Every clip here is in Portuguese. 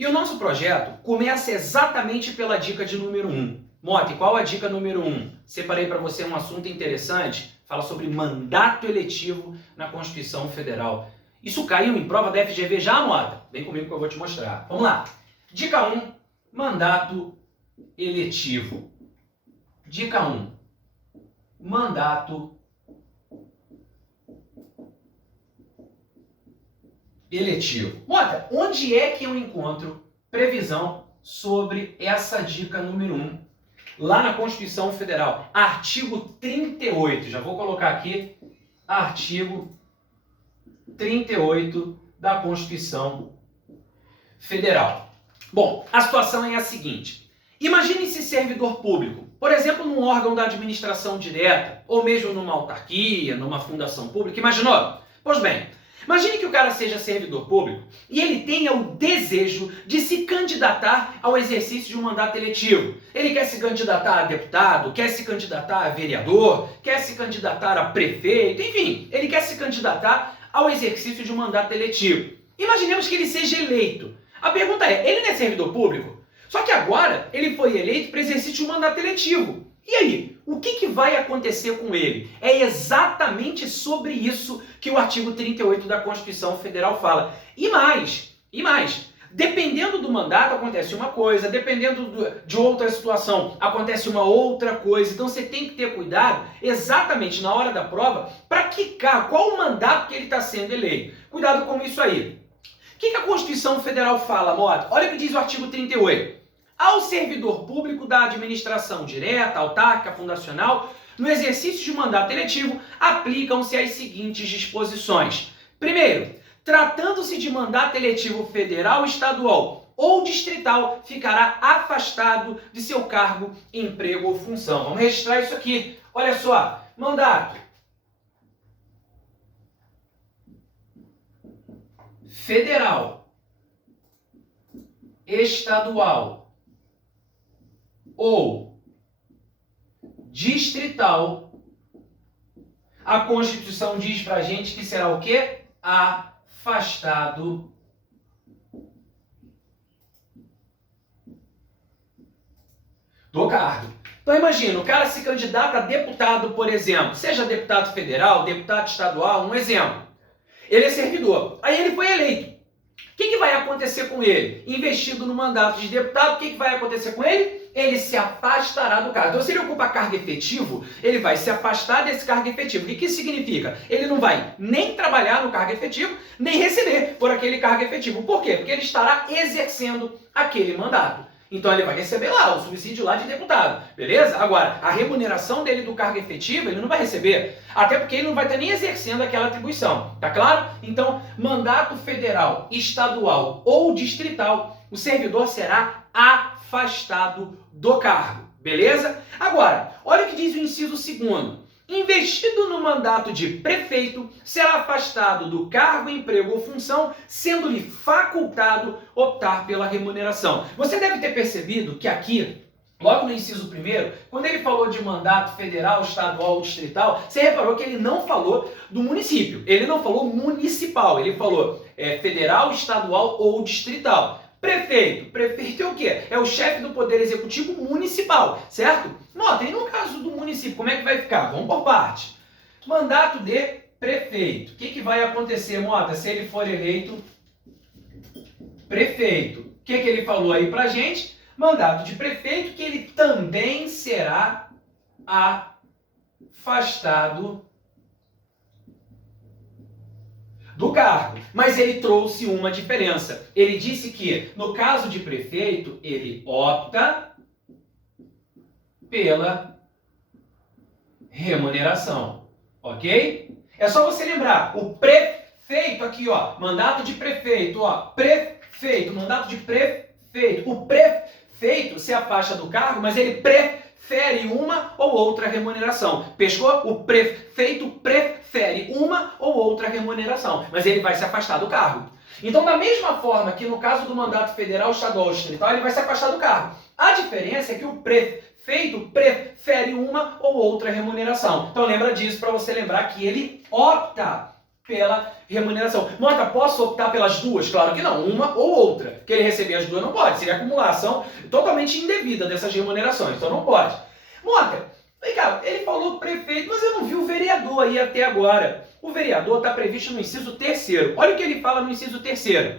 E o nosso projeto começa exatamente pela dica de número 1. Mota, qual a dica número 1? Separei para você um assunto interessante, fala sobre mandato eletivo na Constituição Federal. Isso caiu em prova da FGV já, Mota? Vem comigo que eu vou te mostrar. Vamos lá. Dica 1, mandato eletivo. Dica 1, mandato eletivo. Mota, onde é que eu encontro previsão sobre essa dica número 1? Lá na Constituição Federal, artigo 38. Já vou colocar aqui, artigo 38 da Constituição Federal. Bom, a situação é a seguinte. Imagine esse servidor público, por exemplo, num órgão da administração direta, ou mesmo numa autarquia, numa fundação pública. Imaginou? Pois bem, imagine que o cara seja servidor público e ele tenha o desejo de se candidatar ao exercício de um mandato eletivo. Ele quer se candidatar a deputado, quer se candidatar a vereador, quer se candidatar a prefeito, enfim, ele quer se candidatar ao exercício de um mandato eletivo. Imaginemos que ele seja eleito. A pergunta é, ele não é servidor público? Só que agora ele foi eleito para exercício de um mandato eletivo. E aí, o que vai acontecer com ele? É exatamente sobre isso que o artigo 38 da Constituição Federal fala. E mais, dependendo do mandato acontece uma coisa, dependendo de outra situação acontece uma outra coisa. Então você tem que ter cuidado exatamente na hora da prova para quicar qual o mandato que ele está sendo eleito. Cuidado com isso aí. O que a Constituição Federal fala, Mota? Olha o que diz o artigo 38. Ao servidor público da administração direta, autárquica, fundacional, no exercício de mandato eletivo, aplicam-se as seguintes disposições. Primeiro, tratando-se de mandato eletivo federal, estadual ou distrital, ficará afastado de seu cargo, emprego ou função. Vamos registrar isso aqui. Olha só, mandato federal, estadual ou distrital, a Constituição diz pra gente que será o quê? Afastado do cargo. Então imagina, o cara se candidata a deputado, por exemplo, seja deputado federal, deputado estadual, um exemplo. Ele é servidor, aí ele foi eleito. O que vai acontecer com ele? Investido no mandato de deputado, o que vai acontecer com ele? Ele se afastará do cargo. Então, se ele ocupa cargo efetivo, ele vai se afastar desse cargo efetivo. O que isso significa? Ele não vai nem trabalhar no cargo efetivo, nem receber por aquele cargo efetivo. Por quê? Porque ele estará exercendo aquele mandato. Então ele vai receber lá o subsídio lá de deputado, beleza? Agora, a remuneração dele do cargo efetivo, ele não vai receber, até porque ele não vai estar nem exercendo aquela atribuição, tá claro? Então, mandato federal, estadual ou distrital, o servidor será afastado do cargo, beleza? Agora, olha o que diz o inciso 2º. Investido no mandato de prefeito, será afastado do cargo, emprego ou função, sendo-lhe facultado optar pela remuneração. Você deve ter percebido que aqui, logo no inciso 1º, quando ele falou de mandato federal, estadual ou distrital, você reparou que ele não falou do município, ele não falou municipal, ele falou federal, estadual ou distrital. Prefeito é o quê? É o chefe do Poder Executivo Municipal, certo? Nota, e no caso do município, como é que vai ficar? Vamos por parte. Mandato de prefeito. O que vai acontecer, Mota, se ele for eleito prefeito? O que ele falou aí pra gente? Mandato de prefeito, que ele também será afastado do cargo. Mas ele trouxe uma diferença. Ele disse que, no caso de prefeito, ele opta pela remuneração. Ok? É só você lembrar, o prefeito aqui, ó, mandato de prefeito, ó, prefeito, mandato de prefeito. O prefeito se afasta do cargo, mas ele prefere uma ou outra remuneração. Pescou? O prefeito prefere uma ou outra remuneração, mas ele vai se afastar do cargo. Então, da mesma forma que no caso do mandato federal, estadual ou distrital, ele vai se afastar do cargo. A diferença é que o prefeito prefere uma ou outra remuneração. Então, lembra disso para você lembrar que ele opta pela remuneração. Mota, posso optar pelas duas? Claro que não, uma ou outra. Que ele receber as duas não pode, seria acumulação totalmente indevida dessas remunerações, então não pode. Mota, vem cá, ele falou prefeito, mas eu não vi o vereador aí até agora. O vereador está previsto no inciso 3º. Olha o que ele fala no inciso 3º.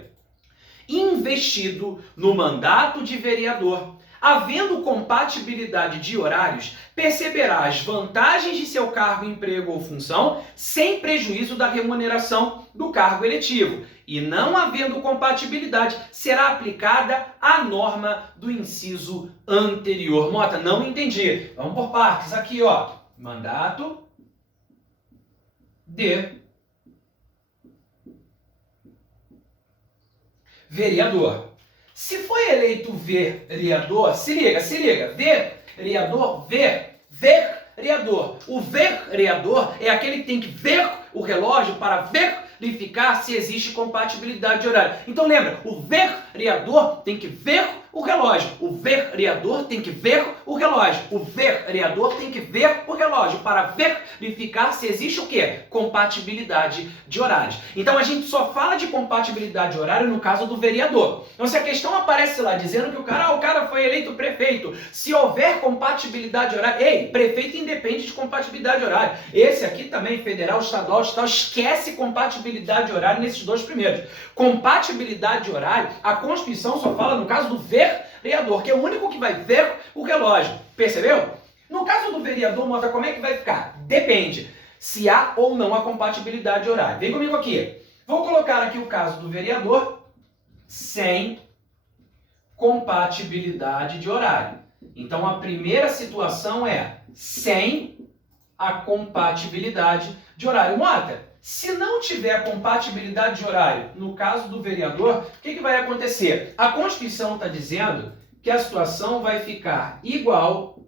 Investido no mandato de vereador, havendo compatibilidade de horários, perceberá as vantagens de seu cargo, emprego ou função, sem prejuízo da remuneração do cargo eletivo. E não havendo compatibilidade, será aplicada a norma do inciso anterior. Mota, não entendi. Vamos por partes. Aqui, ó. Mandato de vereador. Se foi eleito vereador, se liga, vereador, vereador. O vereador é aquele que tem que ver o relógio para verificar se existe compatibilidade de horário. Então lembra, o vereador tem que ver o relógio. O vereador tem que ver o relógio. O vereador tem que ver o relógio para verificar se existe o quê? Compatibilidade de horários. Então a gente só fala de compatibilidade de horário no caso do vereador. Então se a questão aparece lá dizendo que o cara foi eleito prefeito, se houver compatibilidade de horário, ei, prefeito independe de compatibilidade de horário. Esse aqui também, federal, estadual, esquece compatibilidade de horário nesses dois primeiros. Compatibilidade de horário, a Constituição só fala no caso do vereador, que é o único que vai ver o relógio. Percebeu? No caso do vereador, Mota, como é que vai ficar? Depende se há ou não a compatibilidade de horário. Vem comigo aqui. Vou colocar aqui o caso do vereador sem compatibilidade de horário. Então, a primeira situação é sem a compatibilidade de horário. Mota, se não tiver compatibilidade de horário, no caso do vereador, o que vai acontecer? A Constituição está dizendo que a situação vai ficar igual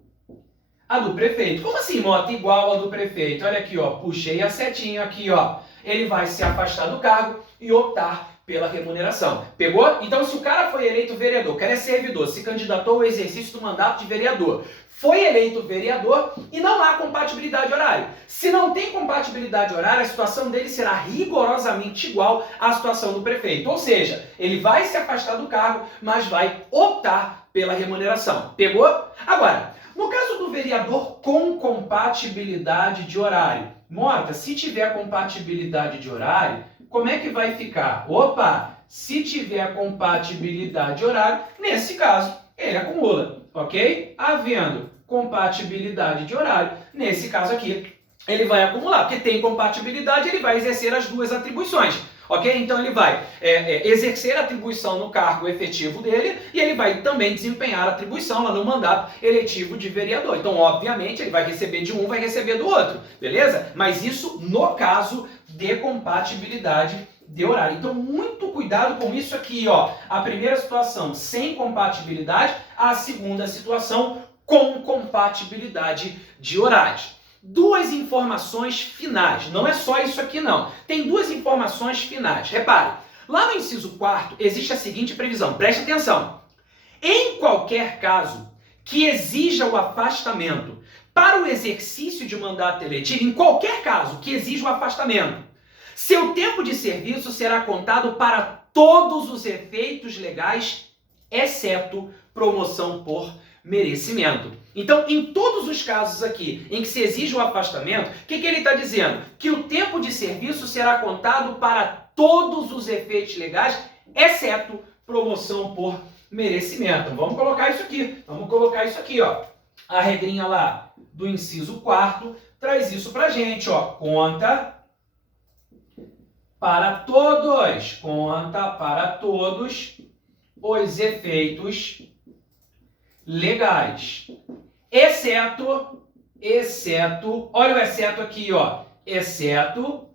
à do prefeito. Como assim, Mota, igual à do prefeito? Olha aqui, ó, puxei a setinha aqui, ó. Ele vai se afastar do cargo e optar pela remuneração. Pegou? Então, se o cara foi eleito vereador, o cara é servidor, se candidatou ao exercício do mandato de vereador, foi eleito vereador e não há compatibilidade de horário. Se não tem compatibilidade de horário, a situação dele será rigorosamente igual à situação do prefeito. Ou seja, ele vai se afastar do cargo, mas vai optar pela remuneração. Pegou? Agora, no caso do vereador com compatibilidade de horário, Mota, se tiver compatibilidade de horário, como é que vai ficar? Opa, se tiver compatibilidade de horário, nesse caso, ele acumula, ok? Havendo compatibilidade de horário, nesse caso aqui, ele vai acumular, porque tem compatibilidade, ele vai exercer as duas atribuições, ok? Então ele vai exercer a atribuição no cargo efetivo dele e ele vai também desempenhar a atribuição lá no mandato eletivo de vereador. Então, obviamente, ele vai receber de um, vai receber do outro, beleza? Mas isso no caso de compatibilidade de horário. Então, muito cuidado com isso aqui, ó. A primeira situação sem compatibilidade, a segunda situação com compatibilidade de horários. Duas informações finais, não é só isso aqui não. Tem duas informações finais. Repare, lá no inciso 4º existe a seguinte previsão, preste atenção. Em qualquer caso que exija o afastamento para o exercício de mandato eletivo, em qualquer caso que exija o afastamento, seu tempo de serviço será contado para todos os efeitos legais, exceto promoção por merecimento. Então, em todos os casos aqui em que se exige o afastamento, o que ele está dizendo? Que o tempo de serviço será contado para todos os efeitos legais, exceto promoção por merecimento. Então, vamos colocar isso aqui. Vamos colocar isso aqui, ó. A regrinha lá do inciso 4º traz isso pra gente, ó. Conta para todos os efeitos legais, exceto, olha o exceto aqui, ó, exceto,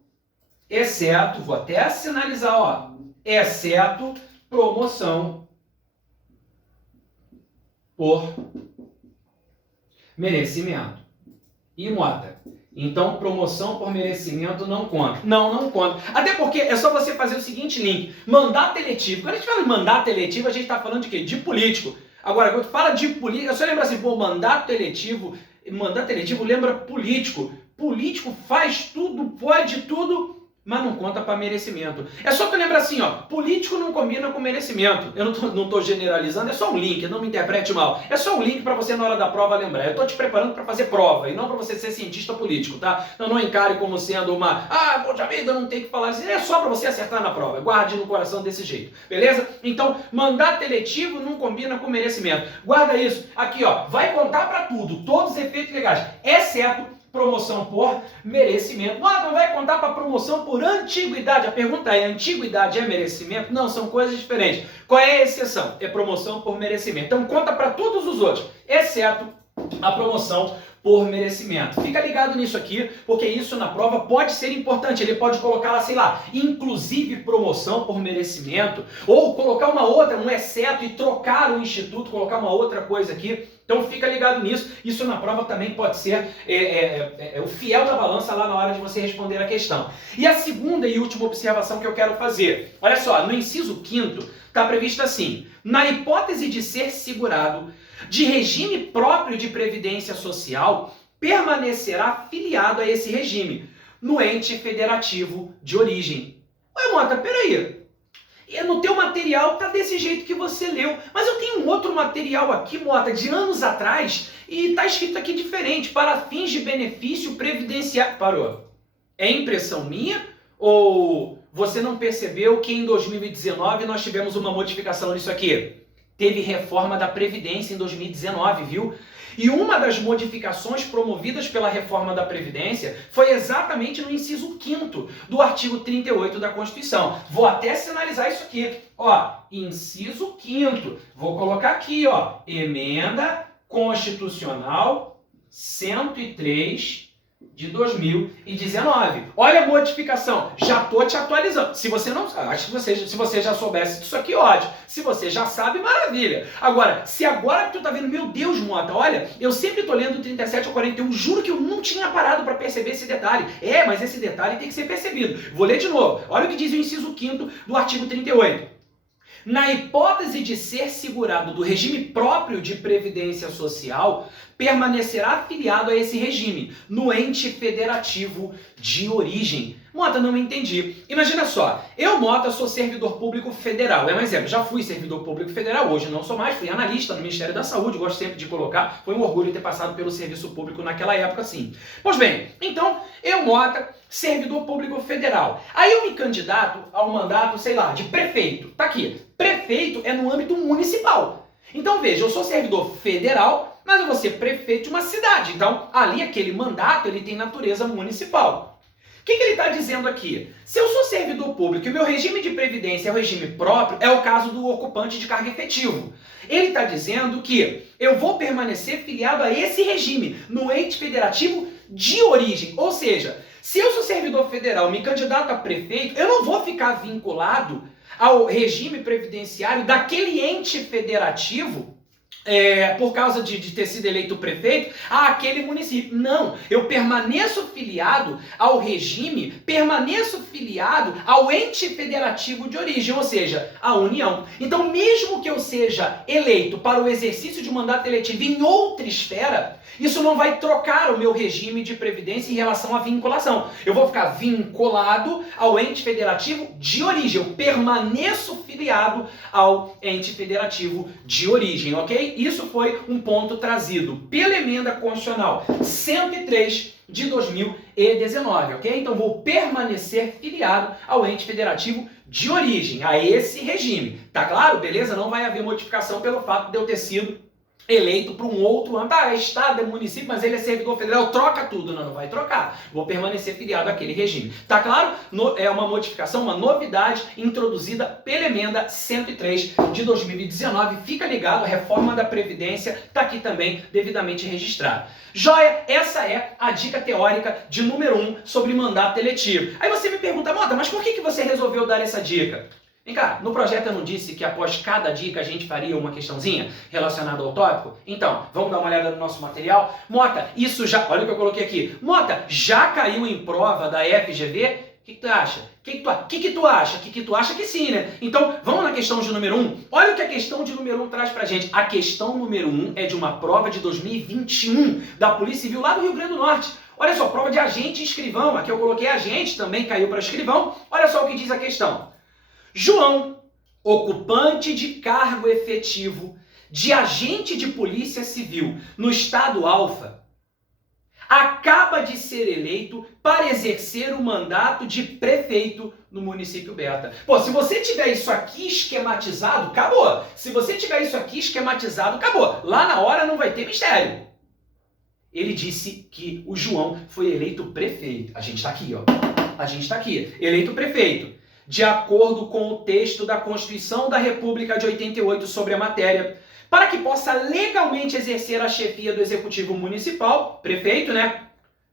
vou até sinalizar, ó, exceto promoção por merecimento. E Mota, então promoção por merecimento não conta. Não conta. Até porque é só você fazer o seguinte link, mandato eletivo. Quando a gente fala de mandato eletivo, a gente está falando de quê? De político. Agora, quando fala de política, você lembra assim, pô, mandato eletivo lembra político. Político faz tudo, pode tudo, mas não conta para merecimento. É só tu lembrar assim, ó, político não combina com merecimento. Eu não tô generalizando, é só um link, não me interprete mal. É só um link para você na hora da prova lembrar. Eu tô te preparando para fazer prova e não para você ser cientista político, tá? Então não encare como sendo poxa vida, eu não tenho que falar isso. É só para você acertar na prova. Guarde no coração desse jeito, beleza? Então, mandato eletivo não combina com merecimento. Guarda isso. Aqui, ó, vai contar para tudo, todos os efeitos legais, exceto promoção por merecimento. Não vai contar para promoção por antiguidade. A pergunta é, antiguidade é merecimento? Não, são coisas diferentes. Qual é a exceção? É promoção por merecimento. Então conta para todos os outros, exceto a promoção por merecimento. Fica ligado nisso aqui, porque isso na prova pode ser importante. Ele pode colocar lá, sei lá, inclusive promoção por merecimento, ou colocar uma outra, um exceto, e trocar o instituto, colocar uma outra coisa aqui. Então fica ligado nisso. Isso na prova também pode ser o fiel da balança lá na hora de você responder a questão. E a segunda e última observação que eu quero fazer. Olha só, no inciso 5º está previsto assim: na hipótese de ser segurado de regime próprio de previdência social, permanecerá filiado a esse regime, no ente federativo de origem. Ué, Mota, peraí. No teu material tá desse jeito que você leu. Mas eu tenho um outro material aqui, Mota, de anos atrás, e tá escrito aqui diferente: para fins de benefício previdenciário. Parou. É impressão minha? Ou você não percebeu que em 2019 nós tivemos uma modificação nisso aqui? Teve reforma da Previdência em 2019, viu? E uma das modificações promovidas pela reforma da Previdência foi exatamente no inciso 5º do artigo 38 da Constituição. Vou até sinalizar isso aqui. Ó, inciso 5º. Vou colocar aqui, ó, emenda constitucional 103 de 2019. Olha a modificação. Já tô te atualizando. Se você não, acho que se você já soubesse disso aqui, ótimo. Se você já sabe, maravilha. Agora, se agora que tu tá vendo, meu Deus, Mota, olha, eu sempre tô lendo 37 ao 41, juro que eu não tinha parado para perceber esse detalhe. Mas esse detalhe tem que ser percebido. Vou ler de novo. Olha o que diz o inciso 5º do artigo 38. Na hipótese de ser segurado do regime próprio de previdência social, permanecerá afiliado a esse regime, no ente federativo de origem. Mota, não entendi. Imagina só, eu, Mota, sou servidor público federal. É um exemplo, já fui servidor público federal, hoje não sou mais, fui analista no Ministério da Saúde, gosto sempre de colocar, foi um orgulho ter passado pelo serviço público naquela época, sim. Pois bem, então, eu, Mota, servidor público federal. Aí eu me candidato ao mandato, sei lá, de prefeito. Tá aqui, prefeito é no âmbito municipal. Então veja, eu sou servidor federal, mas eu vou ser prefeito de uma cidade. Então, ali aquele mandato, ele tem natureza municipal. O que ele está dizendo aqui? Se eu sou servidor público e o meu regime de previdência é o regime próprio, é o caso do ocupante de cargo efetivo. Ele está dizendo que eu vou permanecer filiado a esse regime, no ente federativo de origem. Ou seja, se eu sou servidor federal, me candidato a prefeito, eu não vou ficar vinculado ao regime previdenciário daquele ente federativo por causa de ter sido eleito prefeito, àquele município. Não, eu permaneço filiado ao regime, permaneço filiado ao ente federativo de origem, ou seja, à União. Então, mesmo que eu seja eleito para o exercício de mandato eletivo em outra esfera, isso não vai trocar o meu regime de previdência em relação à vinculação. Eu vou ficar vinculado ao ente federativo de origem. Eu permaneço filiado ao ente federativo de origem, ok? Isso foi um ponto trazido pela emenda constitucional 103 de 2019, ok? Então vou permanecer filiado ao ente federativo de origem, a esse regime. Tá claro? Beleza? Não vai haver modificação pelo fato de eu ter sido eleito para um outro âmbito. É estado, é município, mas ele é servidor federal, troca tudo. Não vai trocar. Vou permanecer filiado àquele regime. Tá claro? É uma modificação, uma novidade introduzida pela emenda 103 de 2019. Fica ligado, a reforma da Previdência tá aqui também, devidamente registrada. Joia, essa é a dica teórica de número 1 sobre mandato eletivo. Aí você me pergunta, Mota, mas por que você resolveu dar essa dica? Vem cá, no projeto eu não disse que após cada dica a gente faria uma questãozinha relacionada ao tópico? Então, vamos dar uma olhada no nosso material? Mota, isso já... Olha o que eu coloquei aqui. Mota, já caiu em prova da FGV? O que tu acha? O que tu acha? Que tu acha que sim, né? Então, vamos na questão de número 1. Olha o que a questão de número 1 traz pra gente. A questão número 1 é de uma prova de 2021 da Polícia Civil lá do Rio Grande do Norte. Olha só, prova de agente e escrivão. Aqui eu coloquei agente, também caiu para escrivão. Olha só o que diz a questão. João, ocupante de cargo efetivo de agente de polícia civil no estado Alfa, acaba de ser eleito para exercer o mandato de prefeito no município Beta. Pô, se você tiver isso aqui esquematizado, acabou. Se você tiver isso aqui esquematizado, acabou. Lá na hora não vai ter mistério. Ele disse que o João foi eleito prefeito. A gente está aqui, ó. A gente está aqui. Eleito prefeito. De acordo com o texto da Constituição da República de 88 sobre a matéria, para que possa legalmente exercer a chefia do Executivo Municipal, prefeito, né?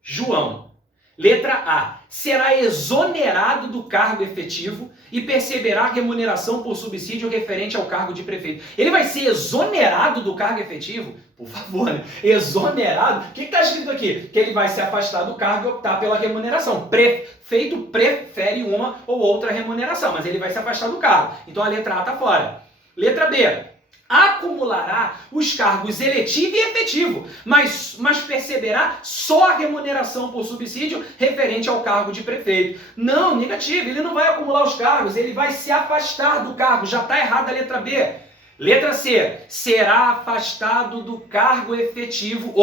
João, letra A, será exonerado do cargo efetivo e perceberá remuneração por subsídio referente ao cargo de prefeito. Ele vai ser exonerado do cargo efetivo? Por favor, né? Exonerado? O que está escrito aqui? Que ele vai se afastar do cargo e optar pela remuneração. Prefeito prefere uma ou outra remuneração, mas ele vai se afastar do cargo. Então a letra A está fora. Letra B. Acumulará os cargos eletivo e efetivo, mas perceberá só a remuneração por subsídio referente ao cargo de prefeito. Não, negativo, ele não vai acumular os cargos, ele vai se afastar do cargo, já está errada a letra B. Letra C, será afastado do cargo efetivo,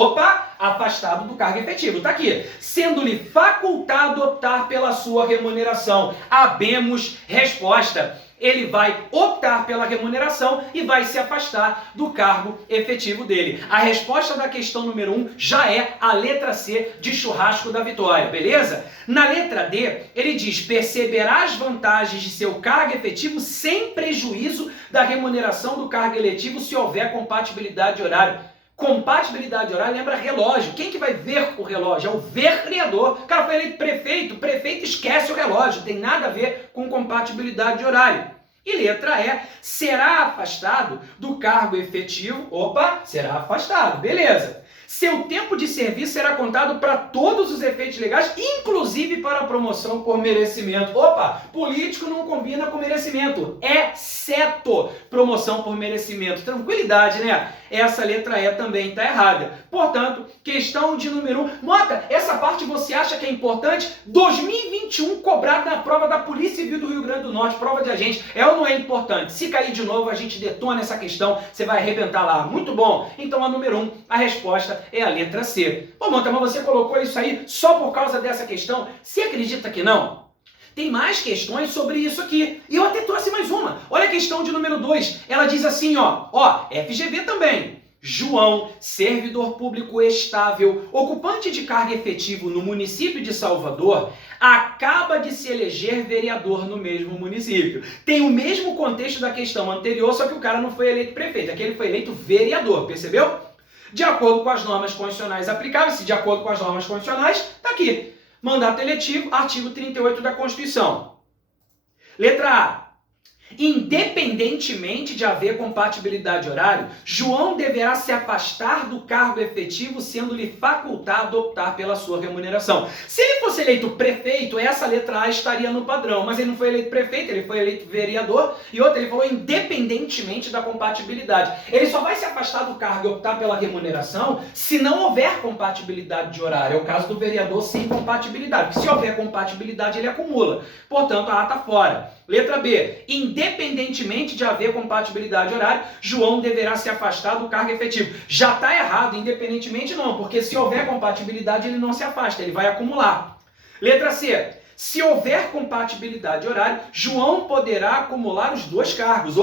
afastado do cargo efetivo, tá aqui, sendo-lhe facultado optar pela sua remuneração. Habemos resposta. Ele vai optar pela remuneração e vai se afastar do cargo efetivo dele. A resposta da questão número 1 já é a letra C de churrasco da vitória, beleza? Na letra D, ele diz, perceberá as vantagens de seu cargo efetivo sem prejuízo da remuneração do cargo eletivo se houver compatibilidade de horário. Compatibilidade de horário lembra relógio. Quem que vai ver o relógio? É o vereador. O cara foi eleito prefeito, prefeito esquece o relógio. Tem nada a ver com compatibilidade de horário. E letra E, será afastado do cargo efetivo. Será afastado, beleza. Seu tempo de serviço será contado para todos os efeitos legais, inclusive para a promoção por merecimento. Político não combina com merecimento, exceto promoção por merecimento. Tranquilidade, né? Essa letra E também está errada. Portanto, questão de número 1. Nota, essa parte você acha que é importante? 2021 cobrado na prova da Polícia Civil do Rio Grande do Norte, prova de agente. É ou não é importante? Se cair de novo, a gente detona essa questão, você vai arrebentar lá. Muito bom. Então, a número 1, a resposta é a letra C. Pô, Mota, mas você colocou isso aí só por causa dessa questão? Você acredita que não? Tem mais questões sobre isso aqui. E eu até trouxe mais uma. Olha a questão de número 2. Ela diz assim, FGV também. João, servidor público estável, ocupante de cargo efetivo no município de Salvador, acaba de se eleger vereador no mesmo município. Tem o mesmo contexto da questão anterior, só que o cara não foi eleito prefeito. Aqui ele foi eleito vereador, percebeu? De acordo com as normas constitucionais aplicáveis, se de acordo com as normas constitucionais, tá aqui. Mandato eletivo, artigo 38 da Constituição. Letra A. Independentemente de haver compatibilidade de horário, João deverá se afastar do cargo efetivo, sendo-lhe facultado optar pela sua remuneração. Se ele fosse eleito prefeito, essa letra A estaria no padrão, mas ele não foi eleito prefeito, ele foi eleito vereador, e outra, ele falou independentemente da compatibilidade. Ele só vai se afastar do cargo e optar pela remuneração se não houver compatibilidade de horário. É o caso do vereador sem compatibilidade, porque se houver compatibilidade, ele acumula. Portanto, a A está fora. Letra B. Independentemente de haver compatibilidade de horário, João deverá se afastar do cargo efetivo. Já está errado, independentemente não, porque se houver compatibilidade, ele não se afasta, ele vai acumular. Letra C. Se houver compatibilidade de horário, João poderá acumular os dois cargos.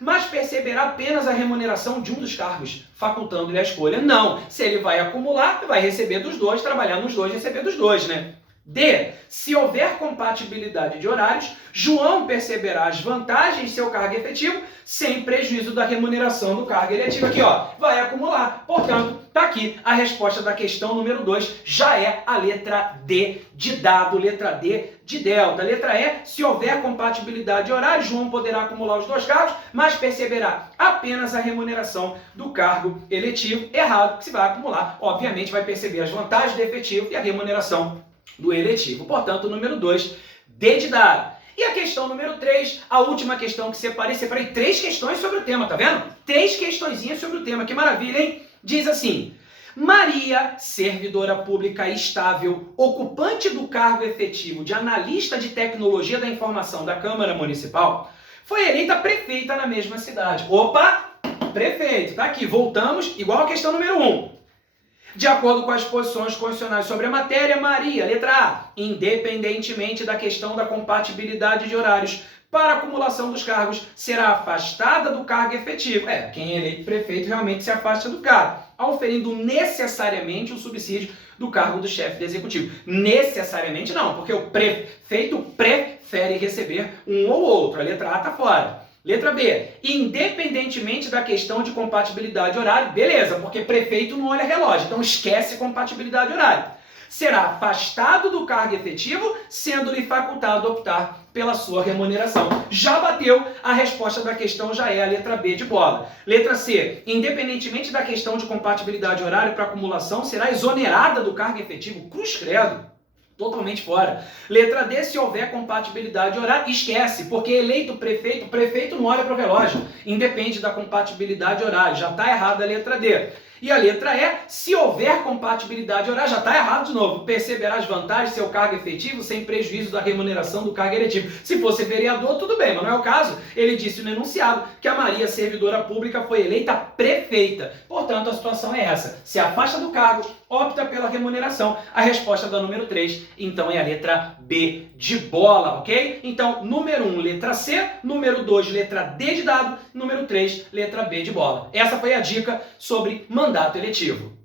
Mas perceberá apenas a remuneração de um dos cargos, facultando-lhe a escolha. Não, se ele vai acumular, vai receber dos dois, trabalhar nos dois, receber dos dois, né? D. Se houver compatibilidade de horários, João perceberá as vantagens de seu cargo efetivo sem prejuízo da remuneração do cargo eletivo. Aqui, vai acumular. Portanto, tá aqui a resposta da questão número 2, já é a letra D de dado, letra D de delta. Letra E, se houver compatibilidade de horários, João poderá acumular os dois cargos, mas perceberá apenas a remuneração do cargo eletivo. Errado, se vai acumular, obviamente vai perceber as vantagens do efetivo e a remuneração do eletivo. Portanto, número 2, D de dado. E a questão número 3, a última questão que separei 3 questões sobre o tema, tá vendo? 3 questõezinhas sobre o tema, que maravilha, hein? Diz assim, Maria, servidora pública estável, ocupante do cargo efetivo de analista de tecnologia da informação da Câmara Municipal, foi eleita prefeita na mesma cidade. Opa! Prefeito, tá aqui. Voltamos, igual a questão número 1. De acordo com as posições constitucionais sobre a matéria, Maria, letra A, independentemente da questão da compatibilidade de horários para acumulação dos cargos, será afastada do cargo efetivo. Quem é eleito prefeito realmente se afasta do cargo, auferindo necessariamente o subsídio do cargo do chefe do executivo. Necessariamente não, porque o prefeito prefere receber um ou outro. A letra A está fora. Letra B, independentemente da questão de compatibilidade de horário, beleza, porque prefeito não olha relógio, então esquece compatibilidade de horário. Será afastado do cargo efetivo, sendo-lhe facultado optar pela sua remuneração. Já bateu, a resposta da questão já é a letra B de bola. Letra C, independentemente da questão de compatibilidade de horário para acumulação, será exonerada do cargo efetivo. Cruz credo. Totalmente fora. Letra D, se houver compatibilidade de horário, esquece, porque eleito prefeito não olha para o relógio. Independe da compatibilidade de horário. Já está errada a letra D. E a letra E, se houver compatibilidade de horário, já está errado de novo. Perceberá as vantagens de seu cargo efetivo sem prejuízo da remuneração do cargo eletivo. Se fosse vereador, tudo bem, mas não é o caso. Ele disse no enunciado que a Maria, servidora pública, foi eleita prefeita. Portanto, a situação é essa. Se afasta do cargo, opta pela remuneração. A resposta da número 3, então, é a letra B de bola, ok? Então, número 1, letra C. Número 2, letra D de dado. Número 3, letra B de bola. Essa foi a dica sobre mandato eletivo.